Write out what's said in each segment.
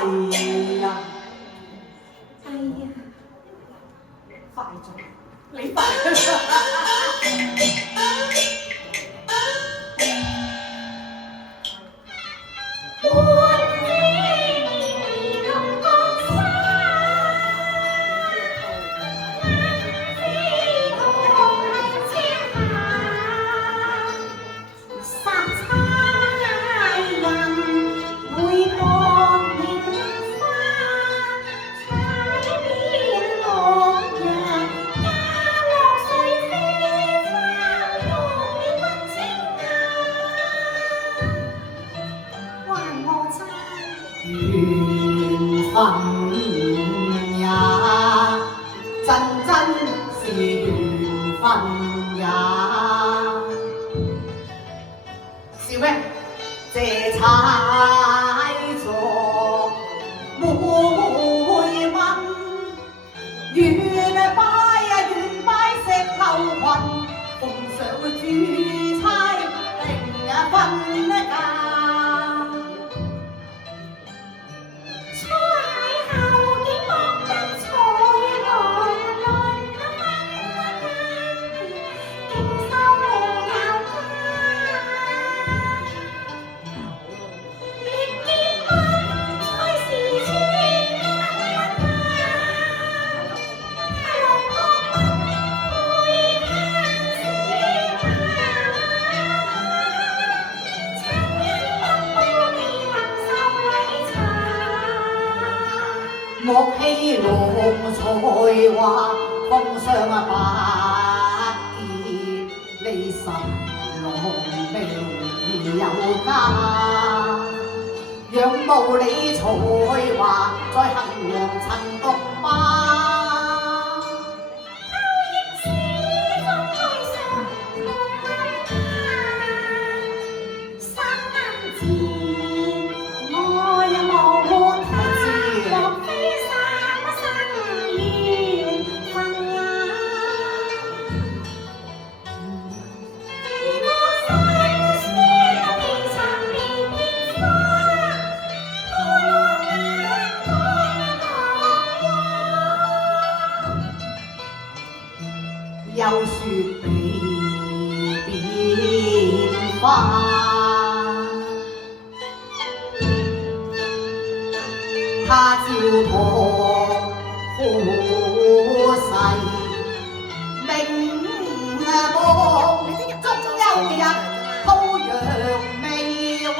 係啊！哎呀，快咗，你快！緣分也真是緣分也。笑咩？借猜錯會問，願拜石榴裙，奉上珠釵定分價。莫欺龍才華，奉上百劫，你神龍未有家。仰慕你才華，在衡陽曾獨霸。又説被變化，他照託夫婿，明報終有日吐揚眉華。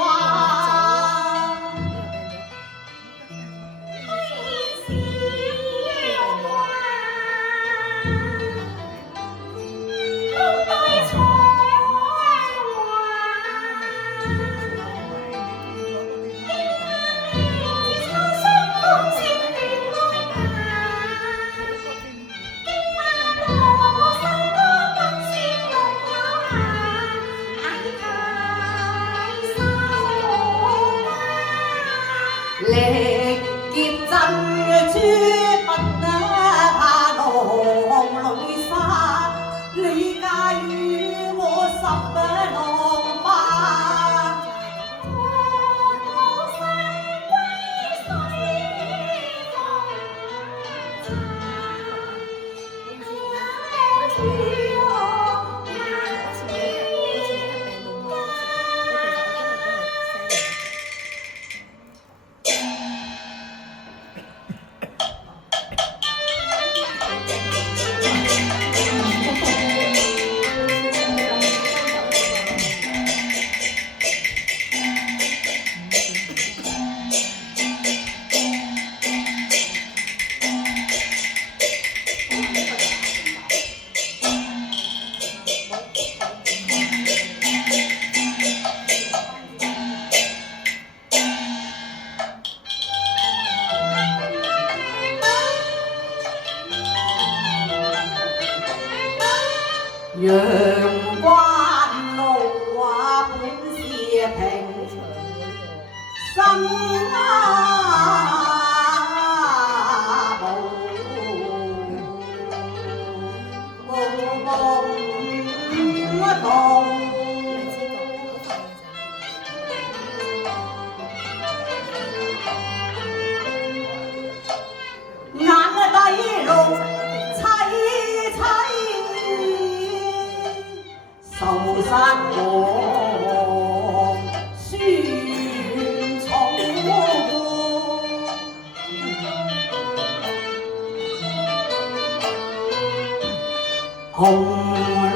力劫珍珠不怕浪裏沙，你嫁與我十浪花。陽關路啊，本是平生山河宣草紅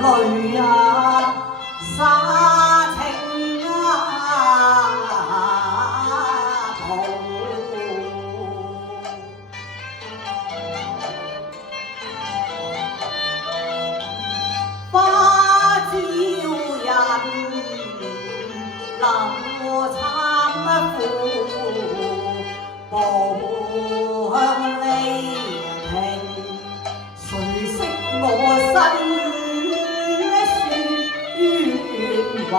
淚啊，灑情啊，途花照人流參苦，步向離平。誰識我身喧嘩？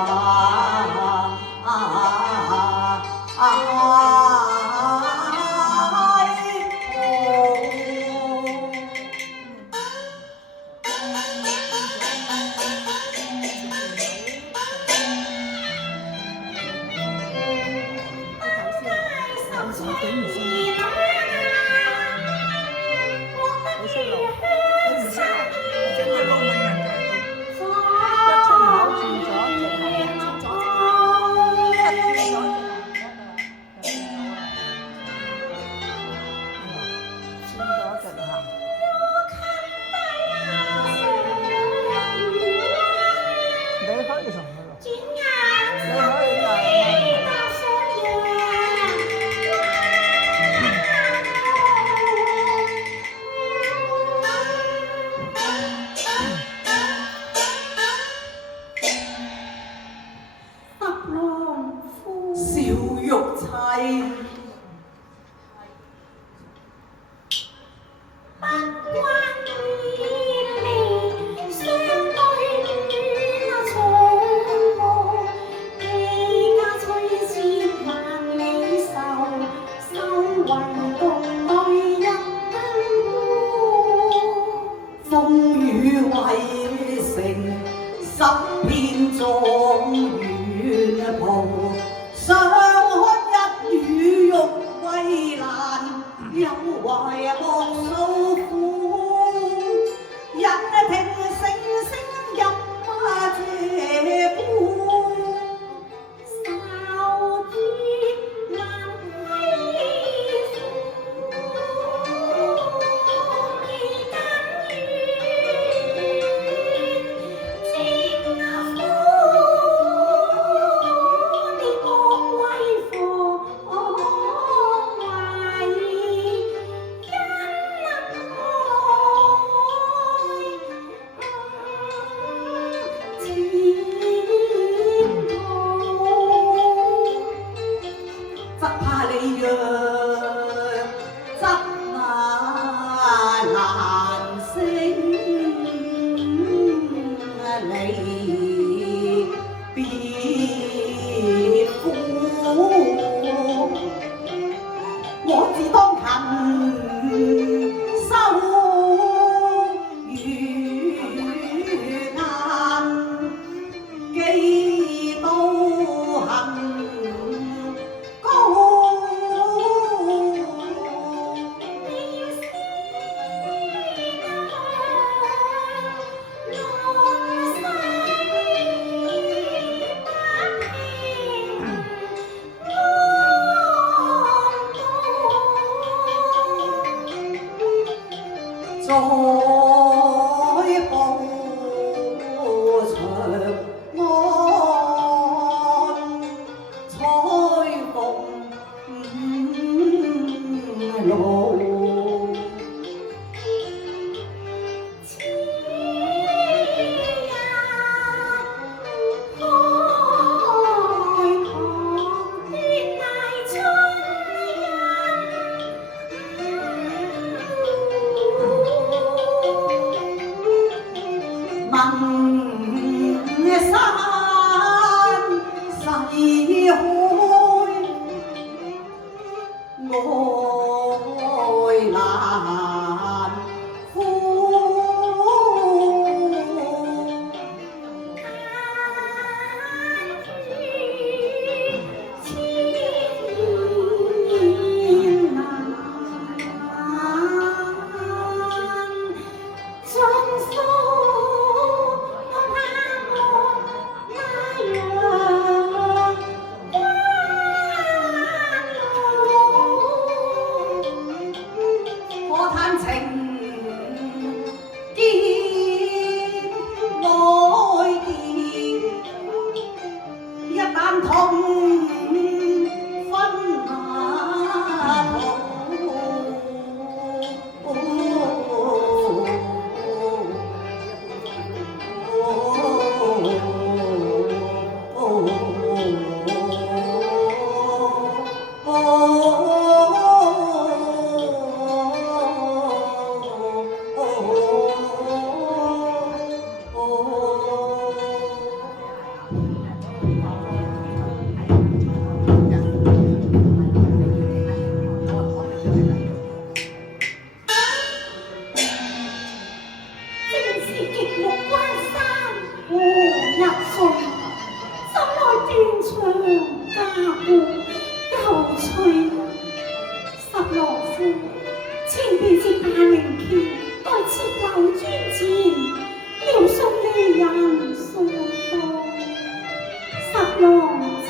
正是極目關山和入睡，心內斷腸家國又翠。十郎夫，前邊是大明橋，待設樓磚前，聊送離人相當。十郎情。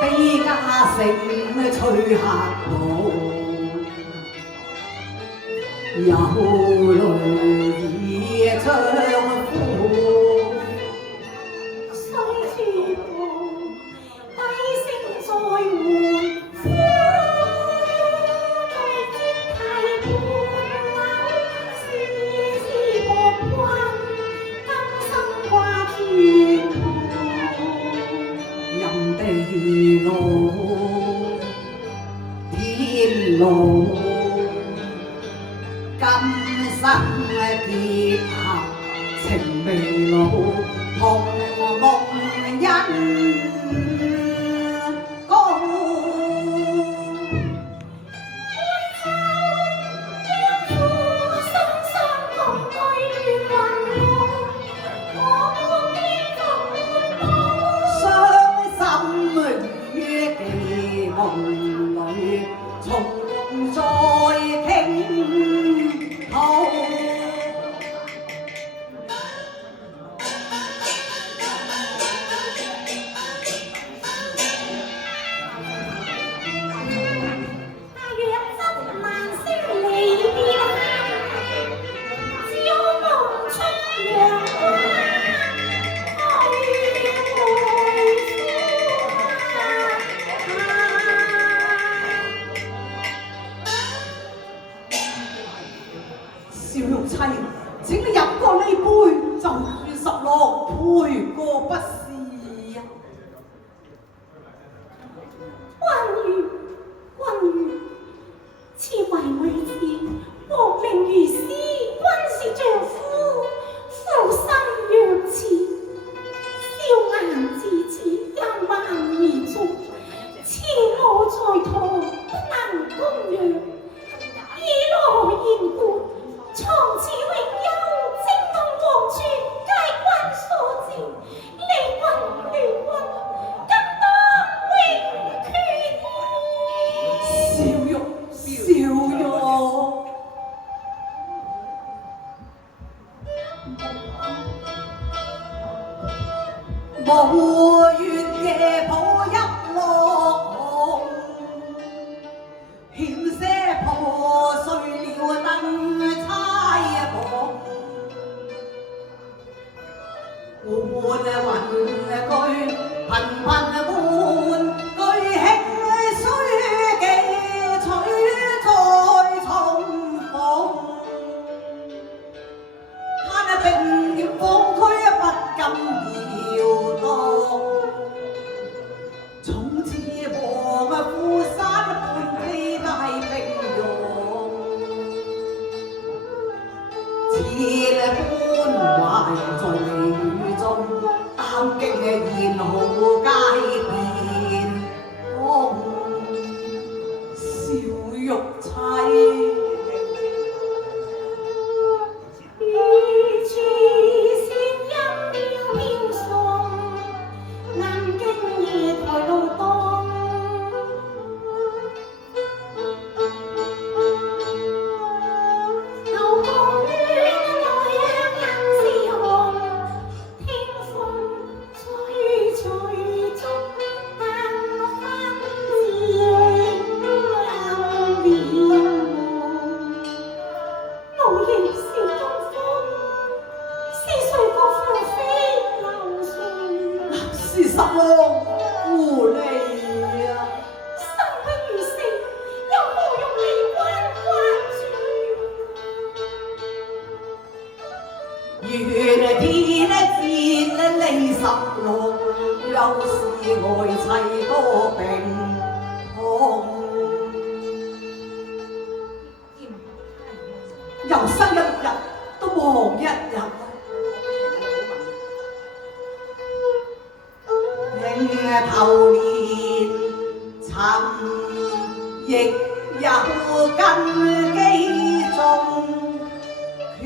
悲家城吹客路，有淚已將苦。水處步，低聲再喚夫，對接提半縷，絲薄君，今生掛住任地路，天路，今生結合情未老，同夢因高。夢裏重再傾吐，小玉妻，請你飲過呢杯，就算十郎陪過不是呀。君如，此為女子，莫名如斯，君是丈夫，負心若此，笑顏至此，又慢而足，此我在堂，不能供養，以羅言冠。從此永憂，正當黃泉，皆君所召。離君，今當永決。笑玉，無緣夜抱一浪，欠些亦有根基重，權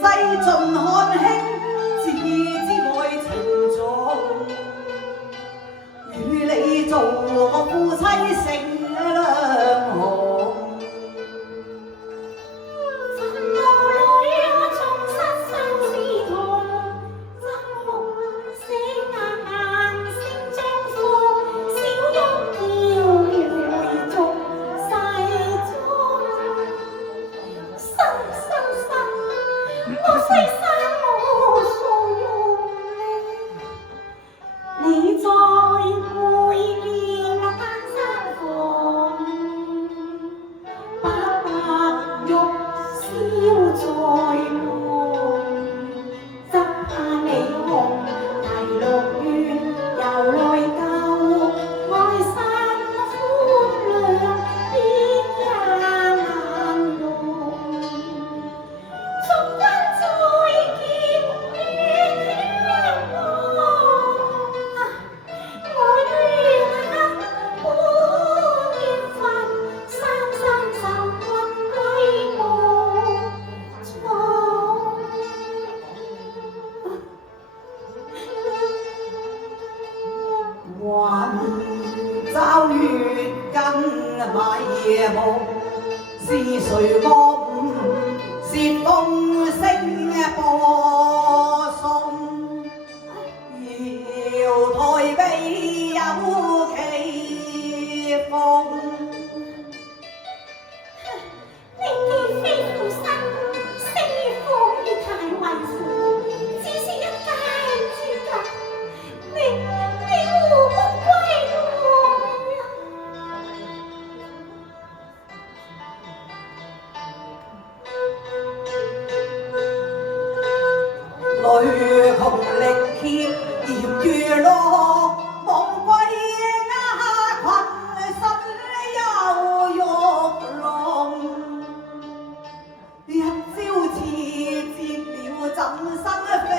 勢盡看輕，自知愛情重。與你做個夫妻成兩行。朝月更迷蒙，是誰覺悟？是風聲播送，瑤台邊有奇風。令記非父生，四方亦太為父，只是一家之隔。你何不歸來？雷窮力竭嚴如落，望歸鴉群身憂玉龍。一朝刺折了怎生飛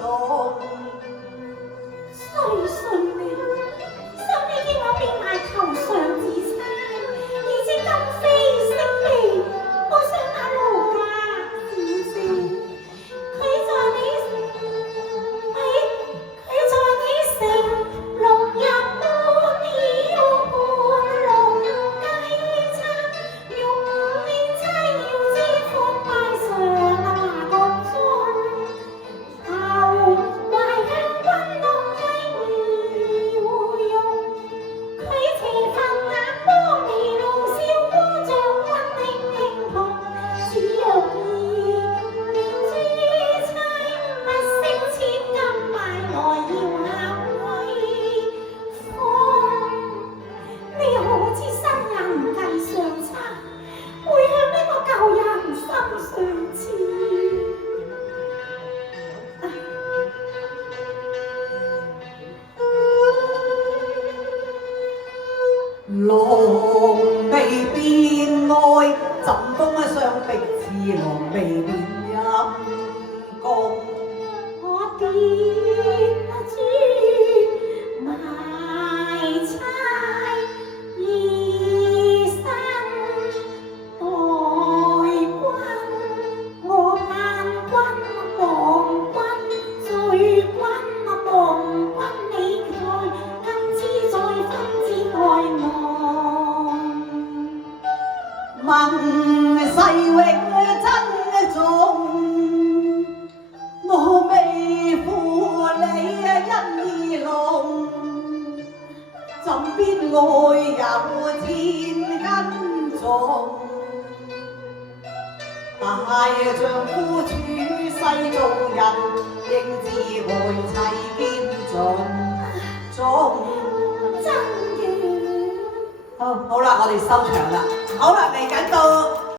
動？誰信你？想你叫我變賣頭上之差，而知今非昔比，我想那盧家小姐，佢在你城龍入半了半龍雞餐，用面妻要知款拜上那國尊，後懷向君浪雞妙用，佢斜瞓眼波眉露笑過像君輕輕碰，只若意珠妻不惜千金買來要下威風。你可知新人計上差，會向呢個舊人心上刺。龍未變愛，怎風相逼似狼未變陰公。我點珠賣差以身待君，我盼君望君，醉君望君，你愛更知在分之愛望。問世域真重，我未負你恩義濃，怎邊愛有千斤重？大丈夫處世做人，應知愛妻兼重。真嘅。好啦，我哋收場啦。好啦。